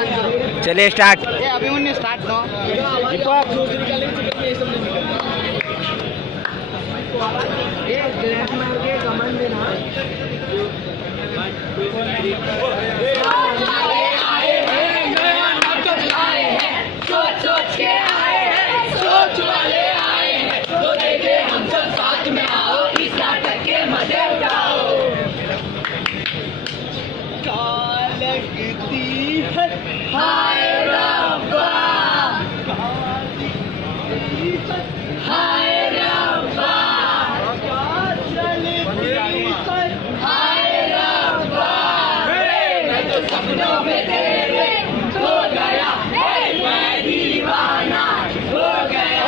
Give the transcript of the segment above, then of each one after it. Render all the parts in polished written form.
चलिए start. Abhimanyu start no सोच के आए हैं, सोच वाले आए हैं, तो देखे हम सब साथ में आओ, इस नाटक के मजे उठाओ। लगती है हाय रब्बा, हाय रब्बा, हाय रब्बा, मैं तो सपनों में तेरे खो गया, मैं दीवाना हो गया।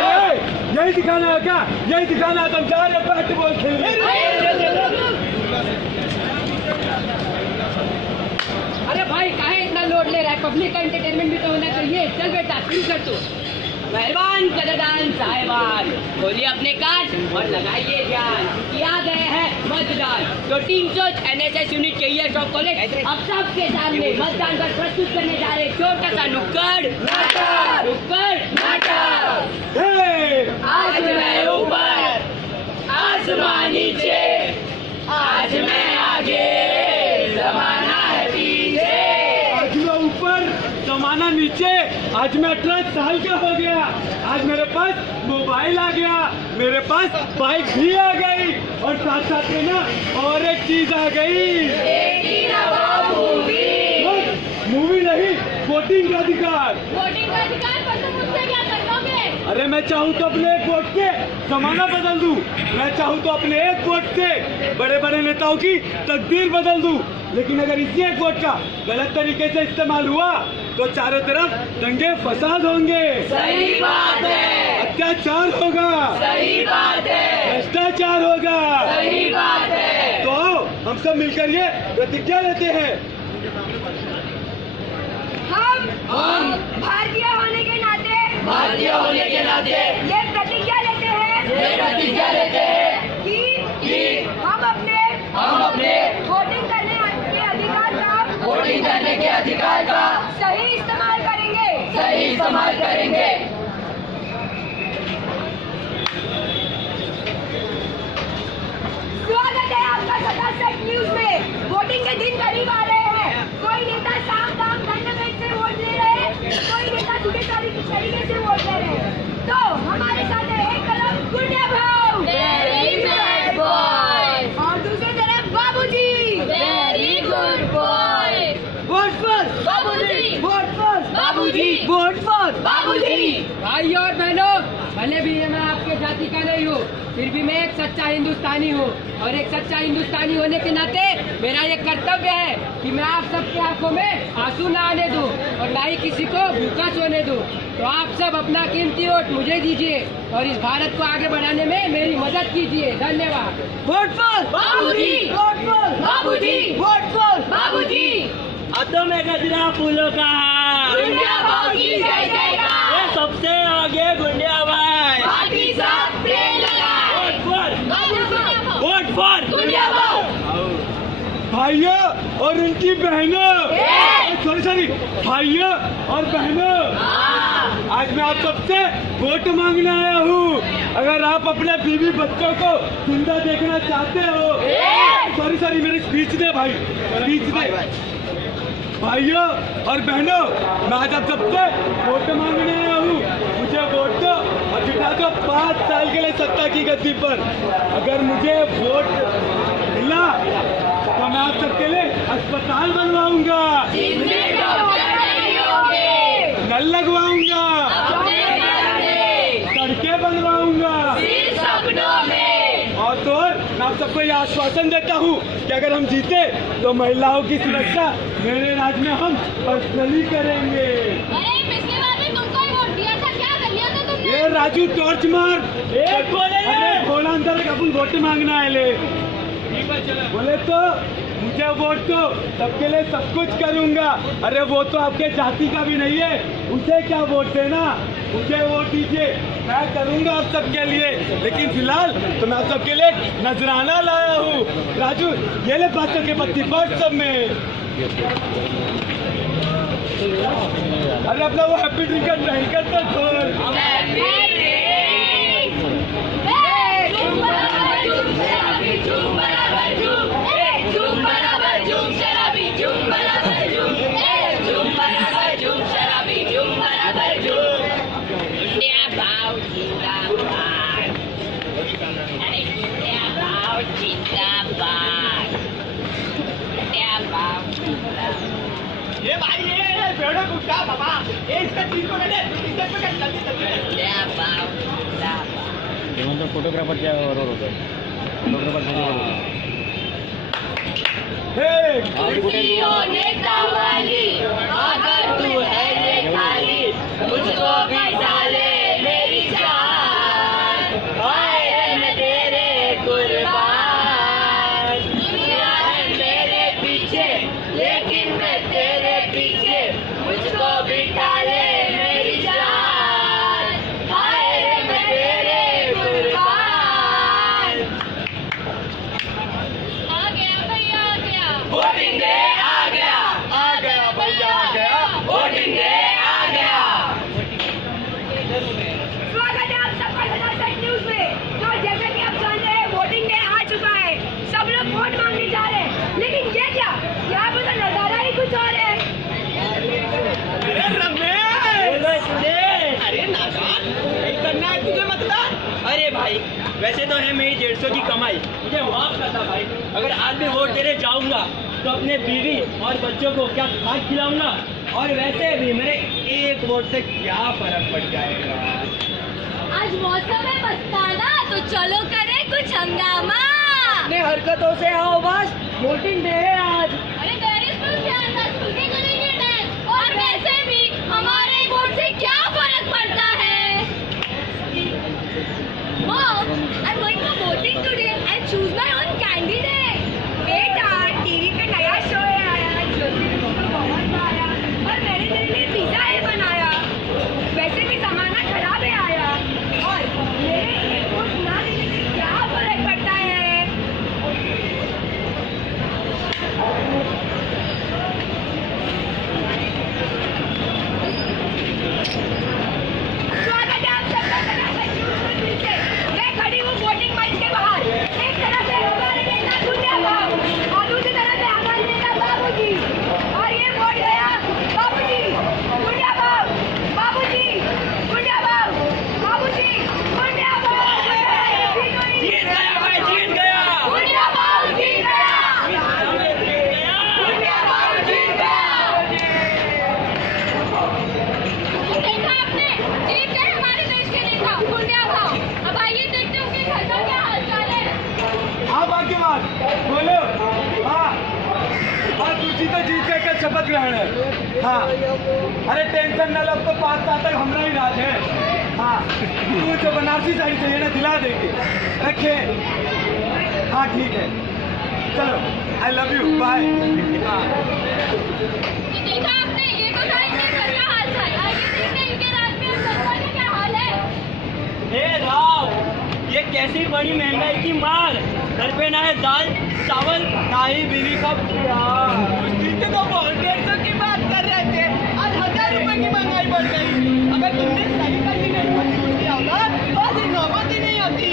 यही दिखाना है क्या? यही दिखाना है? तुम जा रहे हो बैटबॉल खेलने? अरे भाई काहे इतना लोड ले रहा है? पब्लिक का एंटरटेनमेंट भी तो होना चाहिए। चल बेटा शुरू कर तू। मेहरबान कदरदान साहिबान, खोलिए अपने कार्ड और लगाइए ध्यान। किया गया है मतदान, तो टीम सोच एनएसएस यूनिट के ईयर ऑफ कॉलेज अब सबके सामने मतदान पर प्रस्तुत करने जा रहे छोटा सा नुक्कड़ नाटक। आज मैं ऊपर, आसमान नीचे, आज मैं आगे, जमाना है पीछे। आज मैं ऊपर, जमाना नीचे, आज मैं 18 साल का हो गया, आज मेरे पास मोबाइल आ गया, मेरे पास बाइक भी आ गई, और साथ साथ में ना और एक चीज आ गई। मूवी नहीं, वोटिंग का अधिकार। वोटिंग का अधिकार पर तुम मुझसे क्या कर लोगे? अरे मैं चाहूँ तो अपने एक वोट से जमाना बदल दूं, मैं चाहूँ तो अपने एक वोट से बड़े बड़े नेताओं की तकदीर बदल दूं, लेकिन अगर इसी एक वोट का गलत तरीके से इस्तेमाल हुआ तो चारों तरफ दंगे फसाद होंगे। सही बात है, अत्याचार होगा, सही बात है, भ्रष्टाचार होगा। सही बात है। तो हम सब मिलकर ये प्रतिज्ञा लेते हैं। हम भारतीय होने के नाते ये प्रतिज्ञा लेते हैं कि हम अपने वोटिंग करने के अधिकार का सही इस्तेमाल करेंगे। स्वागत है आपका सदा सेट न्यूज में। वोटिंग के दिन करीब आ रहे हैं। कोई नेता साम दाम दंड से वोट ले रहे हैं, कोई नेता सीधे तरीके से वोट ले रहे हैं। तो हमारे साथ है एक तरफ गुंडा भाव, वेरी बैड बॉय, और दूसरी तरफ बाबूजी, वेरी गुड बॉय। वोट पर बाबूजी, वोट पर बाबूजी, वोट पर बाबूजी। भाइयों और बहनों, भले भी मैं आपके जाति का नहीं हूँ, फिर भी मैं एक सच्चा हिंदुस्तानी हूँ, और एक सच्चा हिंदुस्तानी होने के नाते मेरा ये कर्तव्य है कि मैं आप सबकी आंखों में आंसू न आने दूं और ना ही किसी को भूखा सोने दूं। तो आप सब अपना कीमती वोट मुझे दीजिए और इस भारत को आगे बढ़ाने में मेरी मदद कीजिए। धन्यवाद। वोट पर बाबूजी, वोट पर बाबूजी, वोट पर बाबूजी। हाथों में गजरा फूलों का हार, गुंडा भाव की जय जयकार। ये सबसे आगे गुंडिया भाई। बाकी सब प्रेम लगाए। वोट फॉर गुंडा भाव। भाइयों और उनकी बहनों, सॉरी भाइयों और बहनों, आज मैं आप सबसे वोट मांगने आया हूँ। अगर आप अपने बीवी बच्चों को जिंदा देखना चाहते हो, सॉरी मेरी स्पीच दे भाई, स्पीच दे। भाइयों और बहनों, मैं आज आप सबसे वोट मांगने आया हूँ। मुझे वोट दो और बिठा दो 5 साल के लिए सत्ता की गद्दी पर। अगर मुझे वोट मिला तो मैं आप सबके लिए अस्पताल बनवाऊंगा, नल लगवाऊंगा, सड़कें बनवाऊंगा, और तो मैं आप सबको ये आश्वासन देता हूँ कि अगर हम जीते तो महिलाओं की सुरक्षा मेरे राज्य में हम पर्सनली करेंगे। पिछली बार भी तुमको ही वोट दिया था, क्या कर लिया था तुमने? ये राजू टॉर्च मार, बोला अंदर अपन वोट मांगना है ले, बोले तो मुझे वोट दो, सबके लिए सब कुछ करूंगा। अरे वो तो आपके जाति का भी नहीं है, उसे क्या वोट देना, मुझे वोट दीजिए, मैं करूंगा आप सबके लिए। लेकिन फिलहाल तो मैं आप सबके लिए नजराना लाया हूँ। राजू ये ले बातों के पत्ती, बट सब में अरे अपना वो हैप्पी ड्रिंक का टैंकर तो खोल। ये भाई ये पेड़ों को उठा बाबा, ये इसका चीज को ले, इधर पे कर जल्दी जल्दी। ये मतलब फोटोग्राफर क्या और होता है, फोटोग्राफर कुर्सियों नेता वाली, अगर तू है ये खाली, मुझको भी डाले मेरी जान, हाय मैं तेरे कुर्बान। दुनिया है मेरे पीछे, लेकिन मैं तेरे पीछे, मुझको भी डाले मेरी जान, हाय मैं तेरे कुर्बान। आ गया भैया आ गया, वोटिंग डे आ गया, आ गया भैया आ गया, वोटिंग डे आ गया। स्वागत है आप सबका धनासर न्यूज़ में। तो जैसा कि आप जानते हैं वोटिंग डे आ चुका है, सब लोग वोट मांगने जा रहे हैं, लेकिन ये क्या, यहाँ पर तो नजारा ही कुछ और है। अरे रमेश, अरे नादान, नहीं करना है तुझे मतदान। अरे भाई, वैसे तो है मेरी 150 की कमाई, मुझे माफ करना भाई। अगर आज भी वोट देने जाऊंगा तो अपने बीवी और बच्चों को क्या खाना खिलाऊंगा, और वैसे भी मेरे एक वोट से क्या फर्क पड़ जाएगा। आज मौसम है मस्ताना, तो चलो करें कुछ हंगामा। अपने हरकतों से आओ बस, वोटिंग डे है आज। अरे देयर इज नो चांस, आज खुद ही करेंगे डांस। और वैसे भी हमारे वोट से क्या फर्क पड़ता है। Mom, I'm going for voting today and choose my own candidate. बेटा, टीवी पे नया शो आया, ज्योति को बहुत मारा और मैंने तेरे लिए पिज़्ज़ा है बनाया। वैसे भी ज़माना खराब है आया, और मेरे एक वोट ना देने से क्या फर्क पड़ता है। स्वागत है आप सबका धनासर न्यूज़ में फिर से। मैं खड़ी हूँ वोटिंग मंच के बाहर। एक तरफ है हमारे नेता गुंडा भाव और दूसरी तरफ है हमारे नेता बाबूजी। और ये वोट गया बाबूजी, गुंडा भाव, बाबूजी, गुंडा भाव, बाबूजी, गुंडा भाव। जीत गया भाई, जीत गया। गुंडा भाव जीत गया, गुंडा भाव जीत गया। देखा आपने, जीत गए हमारे देश के नेता गुंडा भाव। अब आइए देखते हैं उनके घर का क्या हालचाल है। हाँ बाकी बात बोलो। हाँ, और दूसरी तो जीत गए का शपथ ग्रहण है। हाँ, अरे टेंशन न लो, तो 5 साल तक हमारा ही राज है। हाँ, तू जो बनारसी साड़ी चाहिए ना दिला देंगे, रखे। हाँ ठीक है, चलो, आई लव यू, बाय। हाँ, ये देखा आपने, ये तो था इनके घर का हालचाल। आइए देखते हैं इनके राज में अब जनता का क्या हाल है। हे राव, ये कैसी बड़ी महंगाई की मार। घर पे ना है दाल चावल, ना ही बीवी का प्यार। उस दिन तो वो 150 की बात कर रहे थे, आज 1000 रुपए की महंगाई बढ़ गई। अगर तुमने सही कैंडिडेट को चुन लिया होगा तो आज ये नौबत ही नहीं आती।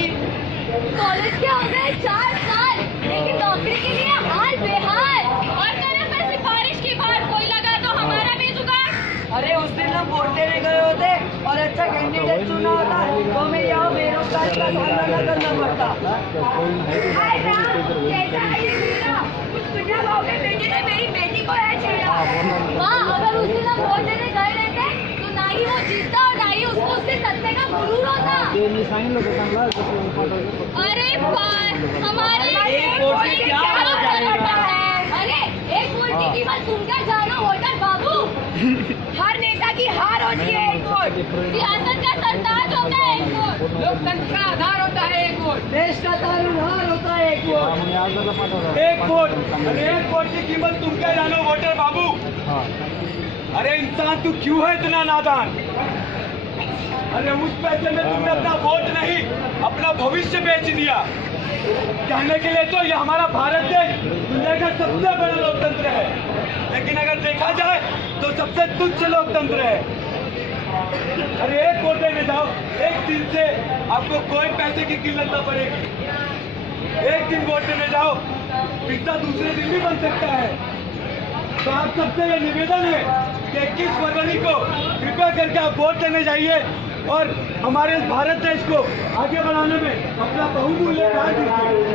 कॉलेज के हो गए 4 साल, लेकिन नौकरी के लिए हाल बेहाल। और तरफ है सिफारिश की बात, कोई लगा तो हमारा भी जुगाड़। अरे उस दिन हम वोट देने गए होते और अच्छा कैंडिडेट चुना होता तो हमें यहाँ बेरोजगारी का सामना न करना पड़ता। हाय राम, कैसा है ये मेरा? उस गुंडा भाव के बेटे ने मेरी बेटी को है छेड़ा। माँ, अगर उस दिन हम वोट देने गए रहते तो ना ही वो जीतता और ना ही उसको उसके सत्ते का गुरूर होता। अरे हमारे एक वोट से क्या हो जाएगा? अरे एक वोट की कीमत तुम क्या जानो वोटर बाबू। हर नेता की हार होती है एक वोट, सियासत का सरताज होता है एक वोट, लोकतंत्र का आधार होता है एक वोट, देश का तारुण्हार होता है एक वोट। एक वोट, अरे एक वोट की कीमत तुम क्या जानो वोटर बाबू। अरे इंसान तू क्यों है इतना नादान। अरे उस पैसे में तुमने अपना वोट नहीं, अपना भविष्य बेच दिया। कहने के लिए तो ये हमारा भारत देश दुनिया का सबसे बड़ा लोकतंत्र है, लेकिन अगर देखा जाए तो सबसे तुच्छ लोकतंत्र है। अरे एक वोट देने जाओ, एक दिन से आपको कोई पैसे की किल्लत न पड़ेगी। एक दिन वोट देने जाओ, पिज्जा दूसरे दिन भी बन सकता है। तो आप सबसे ये निवेदन है कि 21 फरवरी को कृपया करके आप वोट देने जाइए और हमारे भारत देश को आगे बढ़ाने में अपना बहुमूल्य योगदान दीजिए।